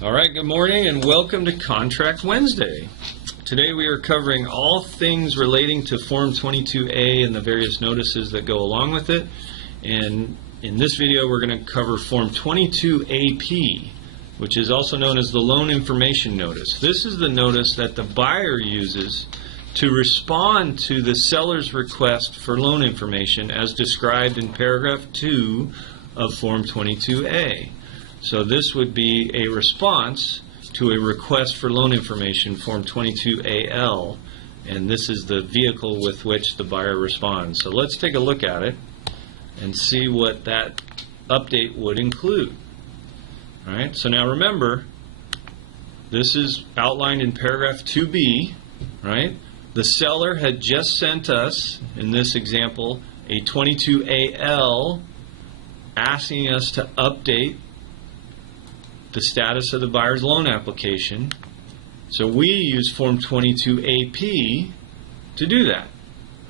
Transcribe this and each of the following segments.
All right, good morning and welcome to Contract Wednesday. Today we are covering all things relating to Form 22A and the various notices that go along with it. And in this video we're going to cover Form 22AP, which is also known as the Loan Information Notice. This is the notice that the buyer uses to respond to the seller's request for loan information as described in paragraph 2 of Form 22A. So this would be a response to a request for loan information, Form 22AL, and this is the vehicle with which the buyer responds. So let's take a look at it and see what that update would include. All right, so now remember, this is outlined in paragraph 2B, right? The seller had just sent us, in this example, a 22AL asking us to update the status of the buyer's loan application. So we use Form 22AP to do that,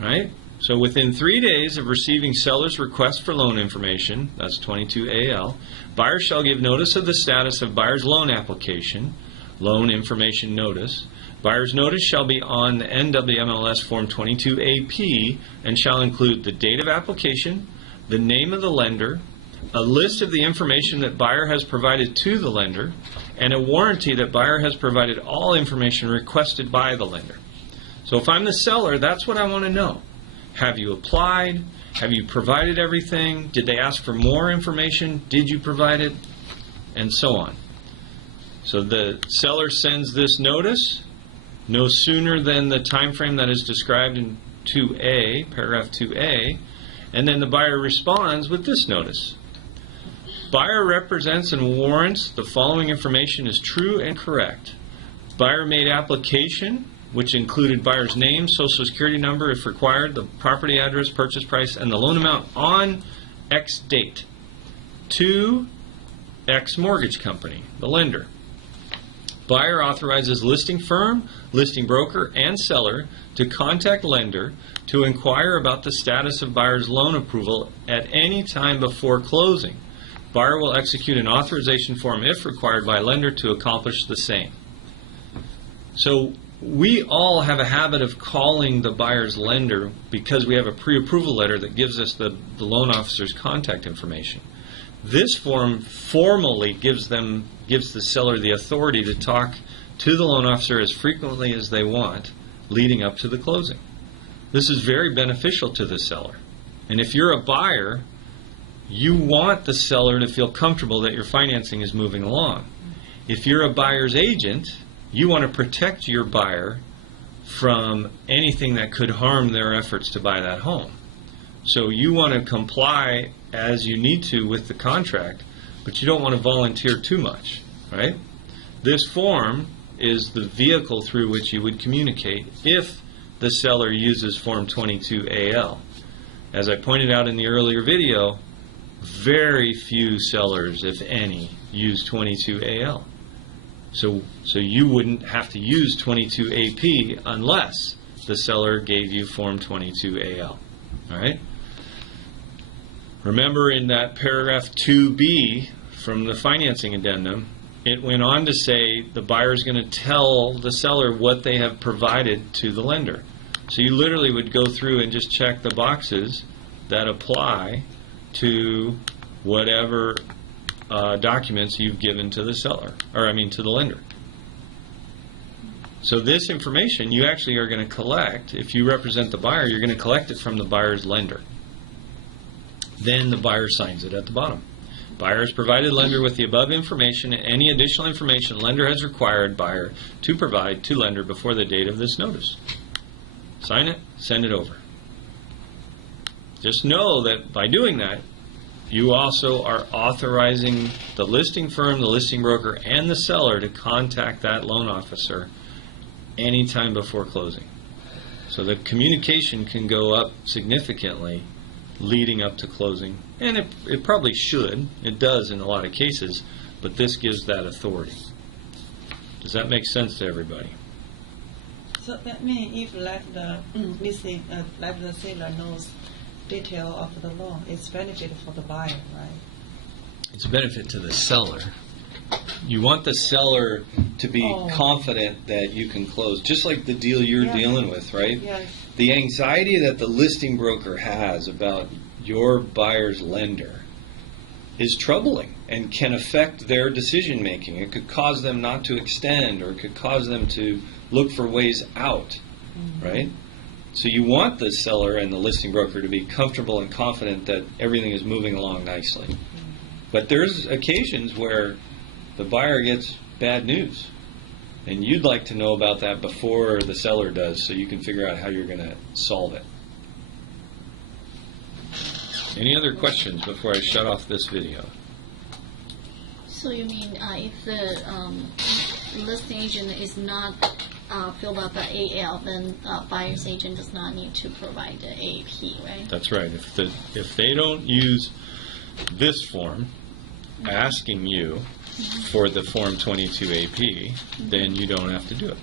right? So within 3 days of receiving seller's request for loan information, that's 22AL, buyer shall give notice of the status of buyer's loan application, loan information notice. Buyer's notice shall be on the NWMLS Form 22AP and shall include the date of application, the name of the lender, a list of the information that buyer has provided to the lender, and a warranty that buyer has provided all information requested by the lender. So if I'm the seller, that's what I want to know. Have you applied? Have you provided everything? Did they ask for more information? Did you provide it? And so on. So the seller sends this notice no sooner than the time frame that is described in 2A, paragraph 2A, and then the buyer responds with this notice. Buyer represents and warrants the following information is true and correct. Buyer made application, which included buyer's name, social security number if required, the property address, purchase price, and the loan amount on X date to X mortgage company, the lender. Buyer authorizes listing firm, listing broker, and seller to contact lender to inquire about the status of buyer's loan approval at any time before closing. Buyer will execute an authorization form if required by lender to accomplish the same. So we all have a habit of calling the buyer's lender because we have a pre-approval letter that gives us the loan officer's contact information. This form formally gives the seller the authority to talk to the loan officer as frequently as they want leading up to the closing. This is very beneficial to the seller. And if you're a buyer, you want the seller to feel comfortable that your financing is moving along. If you're a buyer's agent, you want to protect your buyer from anything that could harm their efforts to buy that home. So you want to comply as you need to with the contract, but you don't want to volunteer too much, right? This form is the vehicle through which you would communicate if the seller uses Form 22AL. As I pointed out in the earlier video, very few sellers, if any, use 22AL. So you wouldn't have to use 22AP unless the seller gave you Form 22AL. All right? Remember in that paragraph 2B from the financing addendum, it went on to say the buyer is going to tell the seller what they have provided to the lender. So you literally would go through and just check the boxes that apply to whatever documents you've given to the seller, to the lender. So this information you actually are going to collect. If you represent the buyer, you're going to collect it from the buyer's lender. Then the buyer signs it at the bottom. Buyer has provided lender with the above information and any additional information lender has required buyer to provide to lender before the date of this notice. Sign it, send it over. Just know that by doing that, you also are authorizing the listing firm, the listing broker, and the seller to contact that loan officer anytime before closing. So the communication can go up significantly leading up to closing. And it probably should. It does in a lot of cases, but this gives that authority. Does that make sense to everybody? So that means if let the seller knows detail of the loan, it's benefit for the buyer, right? It's a benefit to the seller, You want the seller to be Oh. confident that you can close, just like the deal you're Yeah. dealing with, right? Yes. The anxiety that the listing broker has about your buyer's lender is troubling and can affect their decision making. It could cause them not to extend, or it could cause them to look for ways out, right? So you want the seller and the listing broker to be comfortable and confident that everything is moving along nicely. But there's occasions where the buyer gets bad news, and you'd like to know about that before the seller does, so you can figure out how you're going to solve it. Any other questions before I shut off this video? So you mean if the listing agent is not filled out the AL, then buyer's agent does not need to provide the AP, right? That's right. If they don't use this form asking you for the Form 22 AP, then you don't have to do it.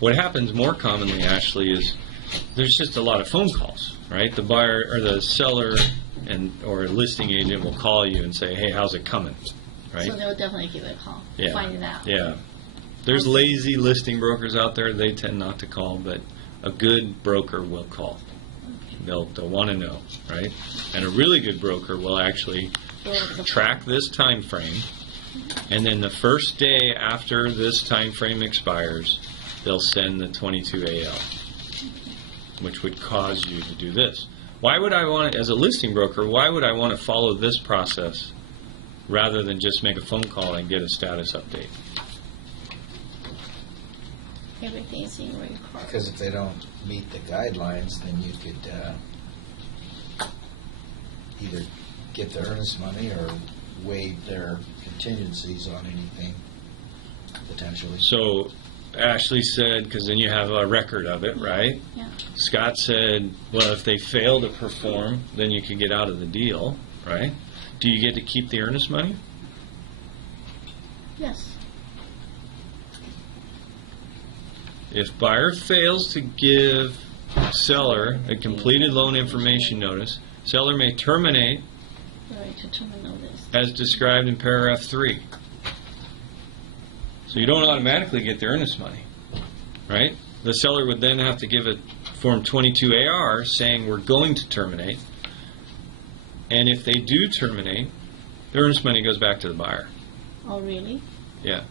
What happens more commonly, Ashley, is there's just a lot of phone calls, right? The buyer or the seller or listing agent will call you and say, hey, how's it coming, right? So they'll definitely give it a call, Yeah. find it out. Yeah. There's lazy listing brokers out there. They tend not to call, but a good broker will call. They'll want to know, right? And a really good broker will actually track this time frame, and then the first day after this time frame expires, they'll send the 22 AL, which would cause you to do this. Why would I want to, as a listing broker, why would I want to follow this process rather than just make a phone call and get a status update? Everything is in record. Because if they don't meet the guidelines, then you could either get the earnest money or waive their contingencies on anything, potentially. So Ashley said, because then you have a record of it, right? Yeah. Scott said, well, if they fail to perform, then you can get out of the deal, right? Do you get to keep the earnest money? Yes. If buyer fails to give seller a completed loan information notice, seller may terminate Right, to terminate notice. as described in paragraph 3. So you don't automatically get the earnest money, right? The seller would then have to give a Form 22 AR saying we're going to terminate. And if they do terminate, the earnest money goes back to the buyer. Oh, really? Yeah.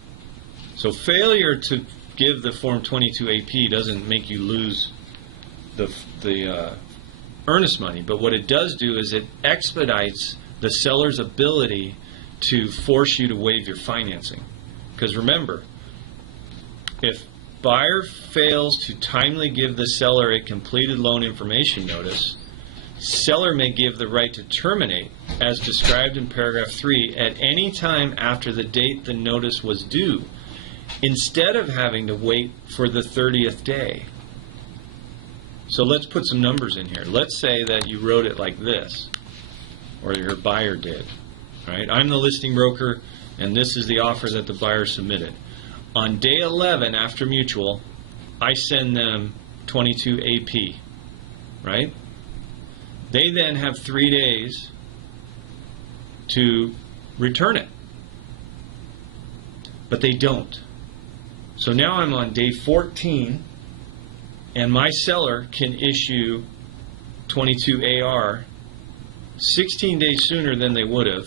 So failure to give the Form 22 AP doesn't make you lose the earnest money, but what it does do is it expedites the seller's ability to force you to waive your financing. Because remember, if buyer fails to timely give the seller a completed loan information notice, seller may give the right to terminate, as described in paragraph 3, at any time after the date the notice was due, instead of having to wait for the 30th day. So let's put some numbers in here. Let's say that you wrote it like this, or your buyer did, right? I'm the listing broker, and this is the offer that the buyer submitted. On day 11 after mutual, I send them 22 AP, right? They then have 3 days to return it. But they don't. So now I'm on day 14, and my seller can issue 22 AR 16 days sooner than they would have,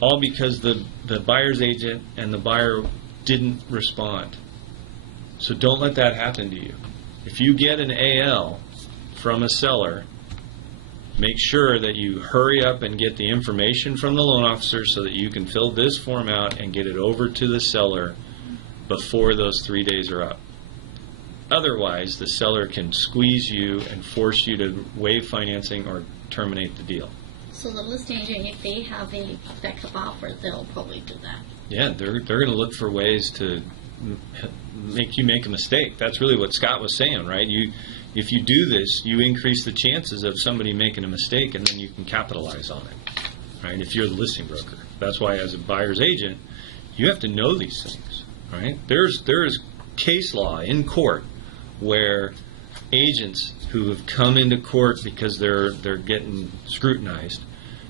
all because the buyer's agent and the buyer didn't respond. So don't let that happen to you. If you get an AL from a seller, make sure that you hurry up and get the information from the loan officer so that you can fill this form out and get it over to the seller before those 3 days are up. Otherwise, the seller can squeeze you and force you to waive financing or terminate the deal. So the listing agent, if they have a backup offer, they'll probably do that. Yeah, they're going to look for ways to make you make a mistake. That's really what Scott was saying, right? If you do this, you increase the chances of somebody making a mistake, and then you can capitalize on it, right? If you're the listing broker. That's why, as a buyer's agent, you have to know these things, right? There is case law in court where agents who have come into court because they're getting scrutinized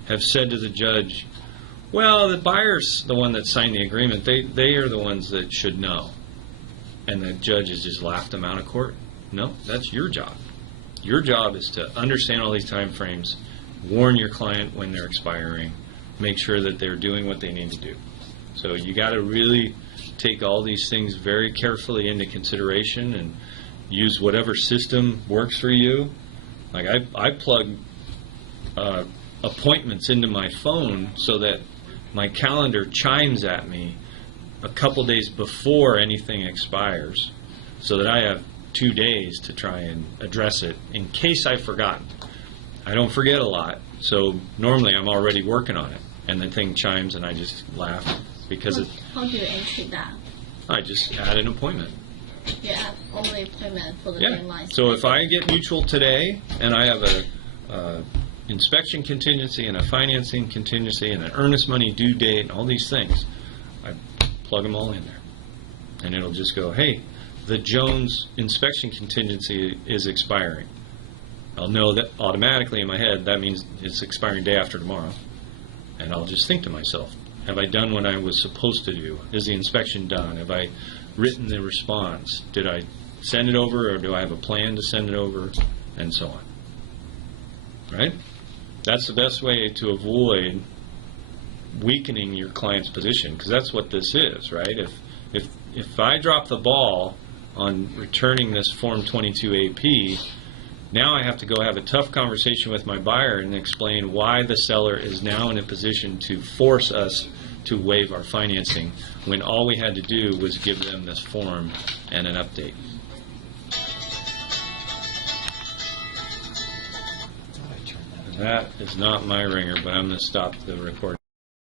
have said to the judge, Well, the buyer's the one that signed the agreement. They are the ones that should know. And the judge has just laughed them out of court. No, that's your job. Your job is to understand all these time frames, warn your client when they're expiring, make sure that they're doing what they need to do. So you got to really take all these things very carefully into consideration and use whatever system works for you. Like I plug appointments into my phone so that my calendar chimes at me a couple days before anything expires, so that I have 2 days to try and address it in case I've forgotten. I don't forget a lot, so normally I'm already working on it, and the thing chimes and I just laugh because How do you entry that? I just add an appointment. You add only appointment for the Yeah. deadline. So if I get mutual today and I have a inspection contingency and a financing contingency and an earnest money due date and all these things, I plug them all in there. And it'll just go, hey, the Jones inspection contingency is expiring. I'll know that automatically in my head that means it's expiring day after tomorrow. And I'll just think to myself, have I done what I was supposed to do? Is the inspection done? Have I written the response? Did I send it over, or do I have a plan to send it over? And so on. Right? That's the best way to avoid weakening your client's position, because that's what this is, right? If I drop the ball on returning this Form 22AP, now I have to go have a tough conversation with my buyer and explain why the seller is now in a position to force us to waive our financing when all we had to do was give them this form and an update. That is not my ringer, but I'm going to stop the recording.